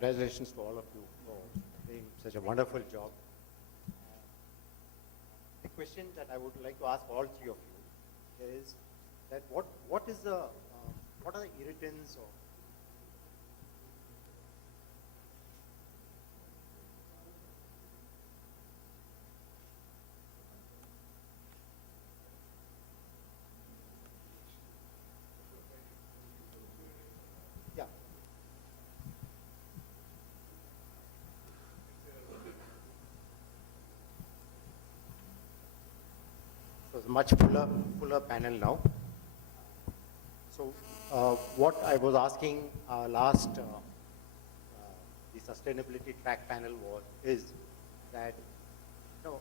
congratulations to all of you for doing such a wonderful job. The question that I would like to ask all three of you is that what is the what are the irritants or yeah. So it's a much fuller panel now. So what I was asking last the sustainability track panel is that you know,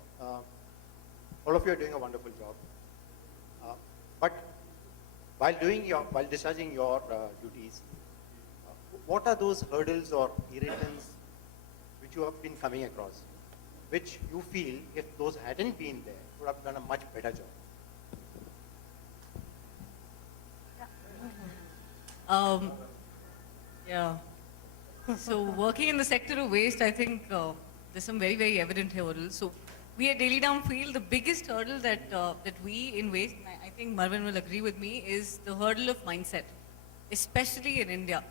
all of you are doing a wonderful job, but while discharging your duties, what are those hurdles or irritants which you have been coming across, which you feel if those hadn't been there would have done a much better job? Yeah. So working in the sector of waste, I think there's some very, very evident hurdles. So we at Daily Down feel the biggest hurdle that we in waste, and I think Marvin will agree with me, is the hurdle of mindset, especially in India.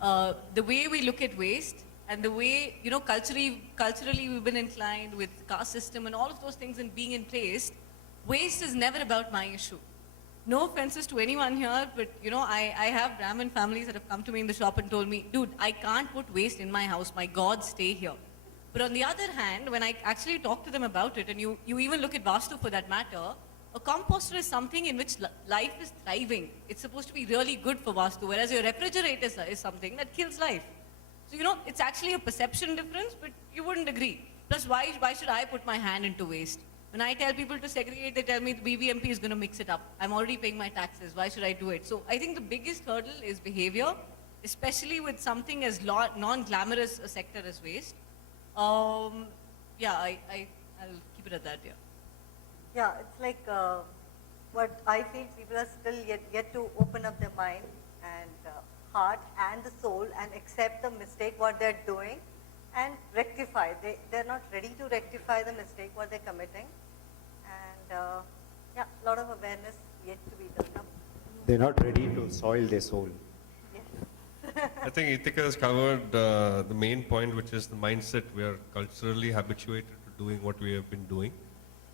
The way we look at waste and the way, you know, culturally we've been inclined with caste system and all of those things and being in place, waste is never about my issue. No offenses to anyone here, but you know, I have Brahmin families that have come to me in the shop and told me, dude, I can't put waste in my house, my God, stay here. But on the other hand, when I actually talk to them about it, and you even look at Vastu for that matter, a composter is something in which life is thriving. It's supposed to be really good for Vastu, whereas your refrigerator is something that kills life. So, you know, it's actually a perception difference, but you wouldn't agree. Plus, why should I put my hand into waste? When I tell people to segregate, they tell me the BBMP is going to mix it up. I'm already paying my taxes. Why should I do it? So I think the biggest hurdle is behavior, especially with something as non-glamorous a sector as waste. Yeah, I'll keep it at that, yeah. Yeah, it's like what I feel people are still yet to open up their mind and heart and the soul and accept the mistake what they're doing and rectify. They're not ready to rectify the mistake what they're committing. And yeah, a lot of awareness yet to be built up. They're not ready to soil their soul. Yes. I think Ritika has covered the main point, which is the mindset. We are culturally habituated to doing what we have been doing.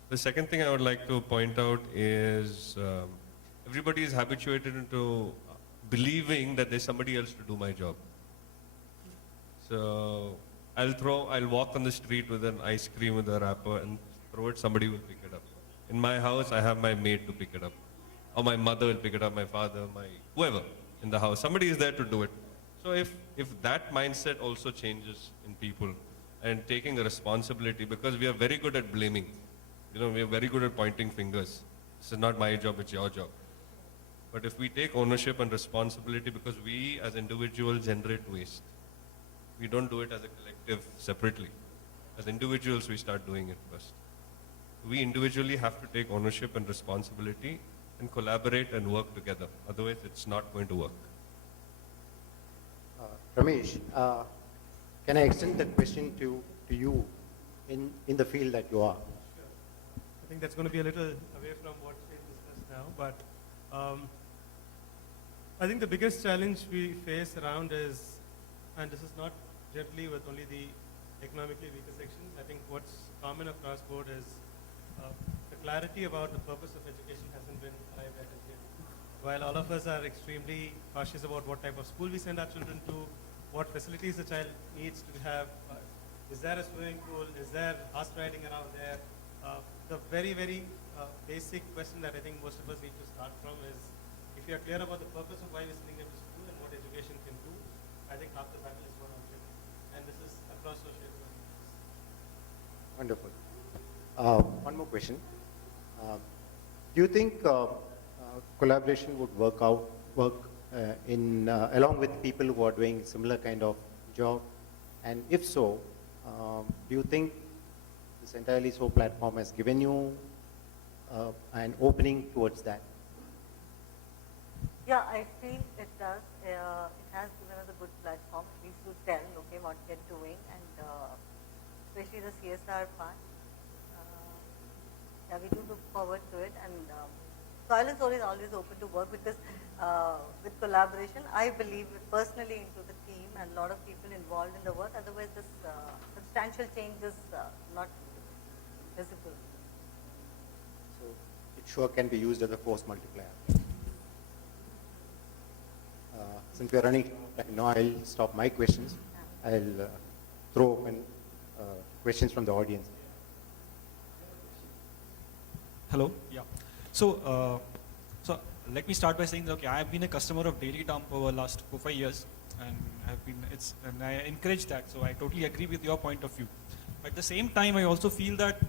The second thing I would like to point out is everybody is habituated into believing that there's somebody else to do my job. So I'll walk on the street with an ice cream with a wrapper and throw it, somebody will pick it up. In my house, I have my maid to pick it up. Or my mother will pick it up, my father, whoever in the house. Somebody is there to do it. So if that mindset also changes in people and taking the responsibility, because we are very good at blaming. You know, we are very good at pointing fingers. This is not my job, it's your job. But if we take ownership and responsibility, because we as individuals generate waste, we don't do it as a collective separately. As individuals, we start doing it first. We individually have to take ownership and responsibility and collaborate and work together. Otherwise, it's not going to work. Ramesh, can I extend that question to you in the field that you are? Sure. I think that's going to be a little away from what we discussed now, but I think the biggest challenge we face around is, and this is not generally with only the economically weaker sections, I think what's common across board is the clarity about the purpose of education hasn't been arrived at yet. While all of us are extremely cautious about what type of school we send our children to, what facilities the child needs to have, is there a swimming pool, is there horse riding around there, the very, very basic question that I think most of us need to start from is, if you are clear about the purpose of why we're sending them to school and what education can do, I think half the battle is won already. And this is across social. Wonderful. One more question. Do you think collaboration would work along with people who are doing similar kind of job? And if so, do you think this Entirelyso platform has given you an opening towards that? Yeah, I feel it does. It has given us a good platform, at least to tell, okay, what we're doing, and especially the CSR part. Yeah, we do look forward to it, and Soil and Soul is always open to work because with collaboration, I believe personally into the team and a lot of people involved in the work. Otherwise, this substantial change is not visible. So it sure can be used as a force multiplier. Since we are running time now, I'll stop my questions. I'll throw open questions from the audience. Hello. Yeah. So let me start by saying that, okay, I have been a customer of Daily Dump over the last 4-5 years, and and I encourage that. So I totally agree with your point of view. But at the same time, I also feel that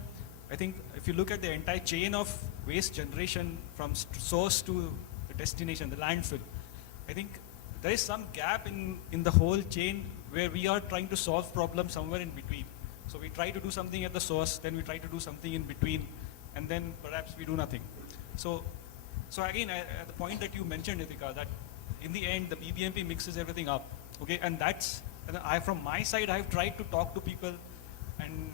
I think if you look at the entire chain of waste generation from source to the destination, the landfill, I think there is some gap in the whole chain where we are trying to solve problems somewhere in between. So we try to do something at the source, then we try to do something in between, and then perhaps we do nothing. So again, at the point that you mentioned, Ritika, that in the end, the BBMP mixes everything up, okay? And from my side, I've tried to talk to people and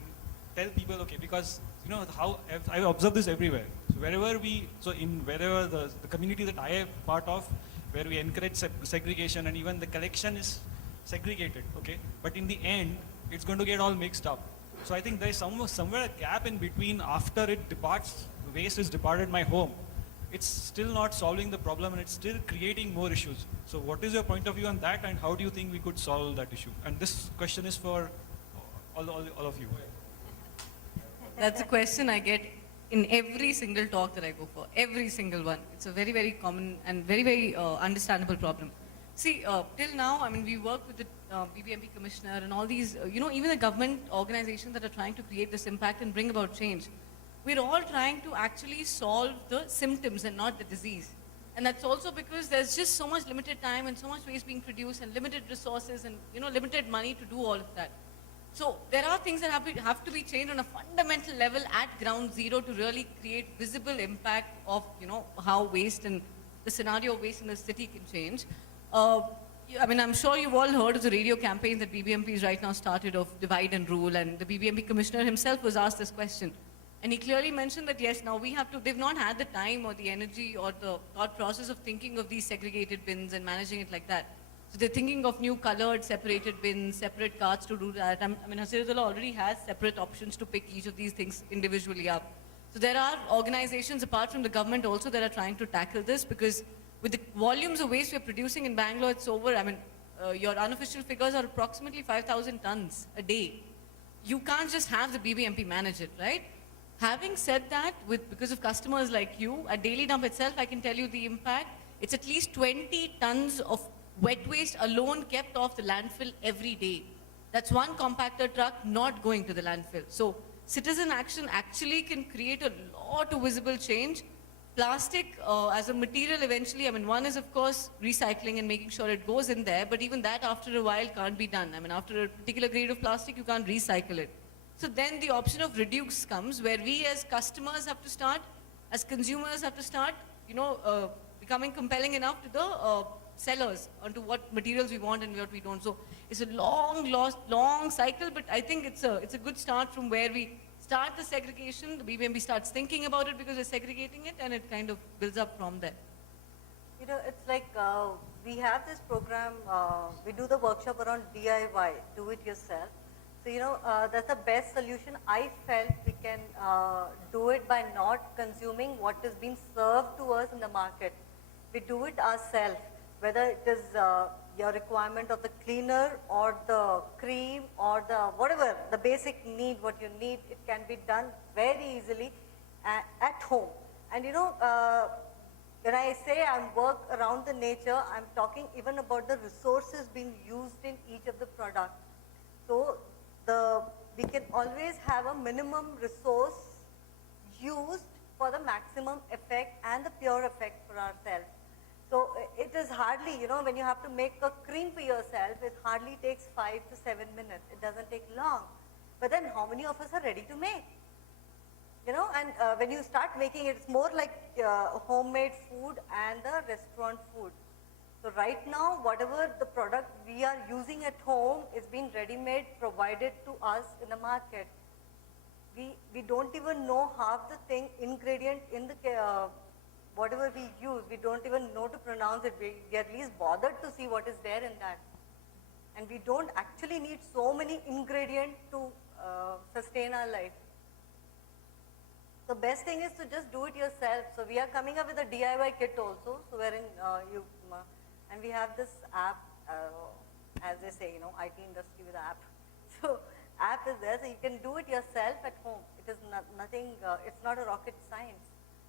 tell people, okay, because you know how I've observed this everywhere. So wherever the community that I am part of, where we encourage segregation and even the collection is segregated, okay? But in the end, it's going to get all mixed up. So I think there's somewhere a gap in between after it departs, waste is departed my home. It's still not solving the problem and it's still creating more issues. So what is your point of view on that and how do you think we could solve that issue? And this question is for all of you. That's a question I get in every single talk that I go for, every single one. It's a very, very common and very, very understandable problem. See, till now, I mean, we work with the BBMP commissioner and all these, even the government organizations that are trying to create this impact and bring about change. We're all trying to actually solve the symptoms and not the disease. And that's also because there's just so much limited time and so much waste being produced and limited resources and, limited money to do all of that. So there are things that have to be changed on a fundamental level at ground zero to really create visible impact of, how waste and the scenario of waste in the city can change. I mean, I'm sure you've all heard of the radio campaign that BBMP is right now started of divide and rule, and the BBMP commissioner himself was asked this question. And he clearly mentioned that, yes, now they've not had the time or the energy or the thought process of thinking of these segregated bins and managing it like that. So they're thinking of new colored, separated bins, separate carts to do that. I mean, Hasiru already has separate options to pick each of these things individually up. So there are organizations apart from the government also that are trying to tackle this, because with the volumes of waste we're producing in Bangalore, it's over. I mean, your unofficial figures are approximately 5,000 tons a day. You can't just have the BBMP manage it, right? Having said that, because of customers like you, at Daily Dump itself, I can tell you the impact. It's at least 20 tons of wet waste alone kept off the landfill every day. That's one compactor truck not going to the landfill. So citizen action actually can create a lot of visible change. Plastic as a material eventually, I mean, one is of course recycling and making sure it goes in there, but even that after a while can't be done. I mean, after a particular grade of plastic, you can't recycle it. So then the option of reduce comes, where we as customers have to start, as consumers have to start, becoming compelling enough to the sellers onto what materials we want and what we don't. So it's a long cycle, but I think it's a good start from where we start the segregation. The BBMP starts thinking about it because we're segregating it, and it kind of builds up from there. It's like we have this program, we do the workshop around DIY, do it yourself. So, that's the best solution. I felt we can do it by not consuming what is being served to us in the market. We do it ourselves, whether it is your requirement of the cleaner or the cream or the whatever, the basic need, what you need, it can be done very easily at home. And when I say I work around the nature, I'm talking even about the resources being used in each of the products. So we can always have a minimum resource used for the maximum effect and the pure effect for ourselves. So it is hardly, when you have to make a cream for yourself, it hardly takes 5 to 7 minutes. It doesn't take long. But then how many of us are ready to make? You know, and when you start making it, it's more like homemade food and the restaurant food. So right now, whatever the product we are using at home is being ready-made, provided to us in the market. We don't even know half the ingredient in the whatever we use. We don't even know to pronounce it. We at least bothered to see what is there in that. And we don't actually need so many ingredients to sustain our life. The best thing is to just do it yourself. So we are coming up with a DIY kit also. So wherein and we have this app, as they say, you know, IT industry with app. So app is there, so you can do it yourself at home. It is nothing, it's not a rocket science.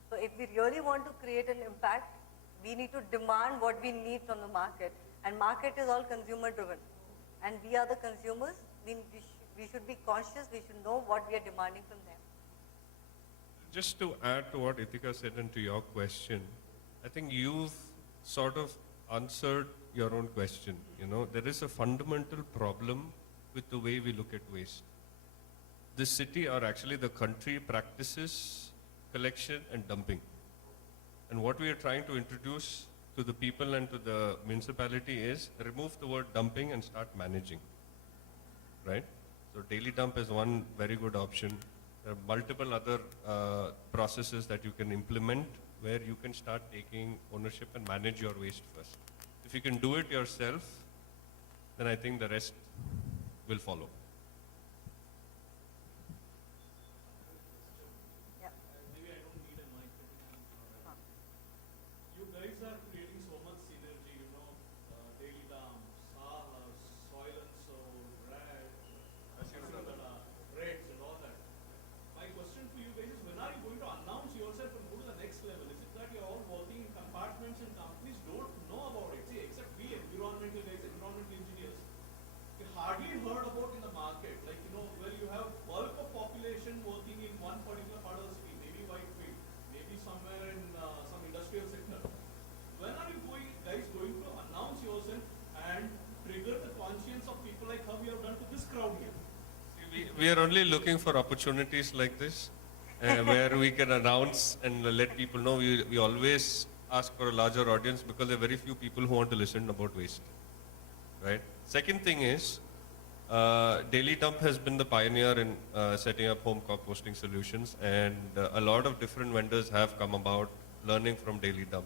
So if we really want to create an impact, we need to demand what we need from the market. And market is all consumer driven. And we are the consumers. We should be conscious, we should know what we are demanding from them. Just to add to what Ritika said and to your question, I think you've sort of answered your own question. You know, there is a fundamental problem with the way we look at waste. This city, or actually the country, practices collection and dumping. And what we are trying to introduce to the people and to the municipality is remove the word dumping and start managing, right? So daily dump is one very good option. There are multiple other processes that you can implement where you can start taking ownership and manage your waste first. If you can do it yourself, then I think the rest will follow. Yeah. Maybe I don't need a mic. You guys are creating so much synergy, you know, daily dump, soil and soul, Hasiru, dala, breads and all that. My question for you guys is, when are you going to announce yourself and go to the next level? Is it that you're all working in compartments and companies don't know about it? See, except we environmental guys, environmental engineers, we hardly heard about in the market. Like, you know, well, you have bulk of population working in one particular part of the city, maybe Whitefield, maybe somewhere in some industrial sector. When are you guys going to announce yourself and trigger the conscience of people like how we have done to this crowd here? We are only looking for opportunities like this where we can announce and let people know. We always ask for a larger audience because there are very few people who want to listen about waste, right? Second thing is, Daily Dump has been the pioneer in setting up home composting solutions, and a lot of different vendors have come about learning from Daily Dump.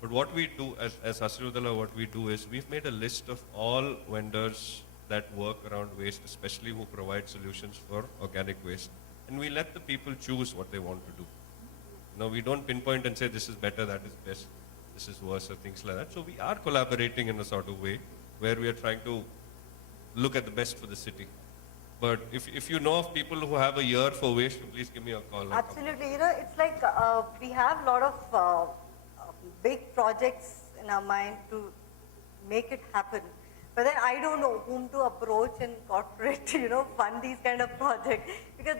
But what we do as Hasiru Dala, what we do is we've made a list of all vendors that work around waste, especially who provide solutions for organic waste. And we let the people choose what they want to do. Now, we don't pinpoint and say this is better, that is best, this is worse, or things like that. So we are collaborating in a sort of way where we are trying to look at the best for the city. But if you know of people who have a year for waste, please give me a call. Absolutely. You know, it's like we have a lot of big projects in our mind to make it happen. But then I don't know whom to approach and corporate, you know, fund these kind of projects. Because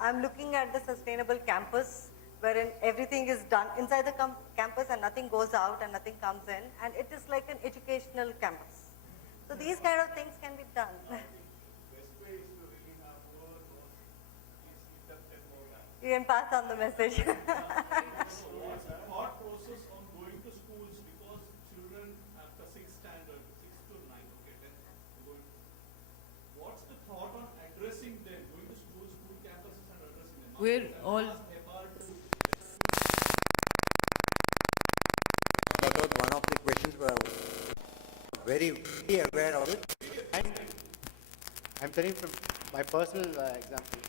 I'm looking at the sustainable campus wherein everything is done inside the campus and nothing goes out and nothing comes in. And it is like an educational campus. So these kind of things can be done. You can pass on the message. What's the thought process on going to schools, because children after 6th standard, 6 to 9, okay, 10, what's the thought on addressing them, going to schools, school campuses and addressing them? We're all... One of the questions were very aware of it. And I'm telling from my personal example.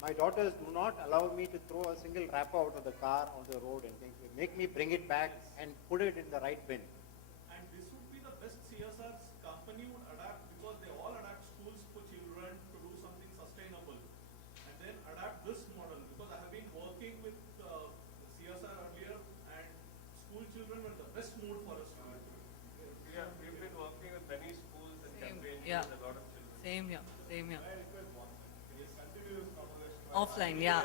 My daughters do not allow me to throw a single wrapper out of the car on the road and things. They make me bring it back and put it in the right bin. And this would be the best CSR company would adapt, because they all adapt schools for children to do something sustainable. And then adapt this model, because I have been working with CSR earlier, and school children were the best mood for us. We've been working with many schools and campaigns Yeah. with a lot of children. Same here, same here. Offline, yeah.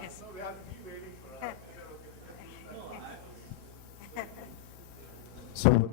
Yes. No, we have to keep waiting for us. So